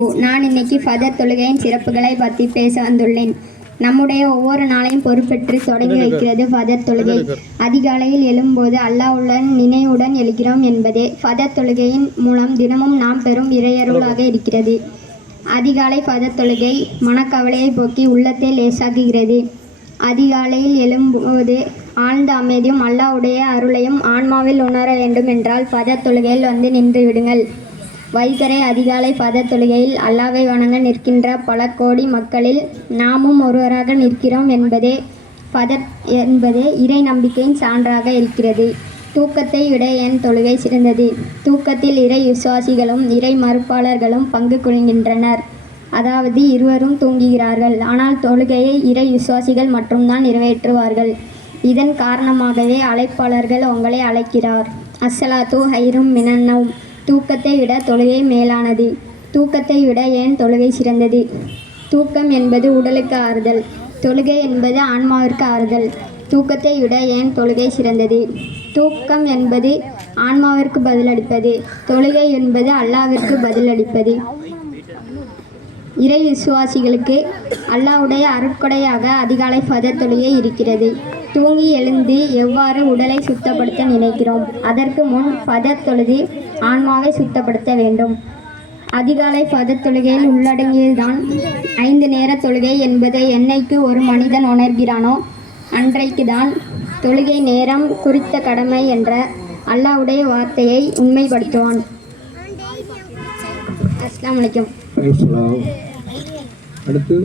நான் இன்னைக்கு ஃபஜர் தொழுகையின் சிறப்புகளை பற்றி பேச வந்துள்ளேன். நம்முடைய ஒவ்வொரு நாளையும் பொறுப்பேற்று தொடங்கி வைக்கிறது ஃபஜர் தொழுகை. அதிகாலையில் எழும்போது அல்லாஹ்வுடன் நினைவுடன் எழுகிறோம் என்பதே ஃபஜர் தொழுகையின் மூலம் தினமும் நாம் பெறும் இறையருளாக இருக்கிறது. அதிகாலை ஃபஜர் தொழுகை மனக்கவலையை போக்கி உள்ளத்தை லேசாக்குகிறது. அதிகாலையில் எழும்போது ஆழ்ந்த அமைதியும் அல்லாஹ்வுடைய அருளையும் ஆன்மாவில் உணர வேண்டும் என்றால் ஃபஜர் தொழுகையில் வந்து நின்று விடுங்கள். வைகறை அதிகாலை ஃபஜர் தொழுகையில் அல்லாஹ்வை வணங்க நிற்கின்ற பல கோடி மக்களில் நாமும் ஒருவராக நிற்கிறோம் என்பதே ஃபஜர் என்பதே இறை நம்பிக்கையின் சான்றாக இருக்கிறது. தூக்கத்தை விட ஏன் தொழுகை சிறந்தது? தூக்கத்தில் இறை விசுவாசிகளும் இறை மறுப்பாளர்களும் பங்கு கொள்கின்றனர். அதாவது இருவரும் தூங்குகிறார்கள். ஆனால் தொழுகையை இறை விசுவாசிகள் மட்டும்தான் நிறைவேற்றுவார்கள். இதன் காரணமாகவே அழைப்பாளர்கள் உங்களை அழைக்கிறார். அஸ்ஸலாத்து ஹைரும் மினன் நௌம். தூக்கத்தை விட தொழுகை மேலானது. தூக்கத்தை விட ஏன் தொழுகை சிறந்தது? தூக்கம் என்பது உடலுக்கு ஆறுதல், தொழுகை என்பது ஆன்மாவிற்கு ஆறுதல். தூக்கத்தை விட ஏன் தொழுகை சிறந்தது? தூக்கம் என்பது ஆன்மாவிற்கு பதிலளிப்பது, தொழுகை என்பது அல்லாஹ்விற்கு பதிலளிப்பது. இறை விசுவாசிகளுக்கு அல்லாஹ்வுடைய அருட்கொடையாக அதிகாலை ஃபஜர் தொழுகை இருக்கிறது. தூங்கி எழுந்து எவ்வாறு உடலை சுத்தப்படுத்த நினைக்கிறோம், அதற்கு முன் ஃபஜர் தொழுது ஆன்மாவை சுத்தப்படுத்த வேண்டும். அதிகாலை ஃபஜர் தொழுகையில் உள்ளடங்கியதுதான் 5 நேர தொழுகை என்பதை என்னைக்கு ஒரு மனிதன் உணர்கிறானோ அன்றைக்கு தான் தொழுகை நேரம் குறித்த கடமை என்ற அல்லாஹ்வுடைய வார்த்தையை உண்மைப்படுத்துவான். அஸ்ஸலாமு அலைக்கும். அடுத்து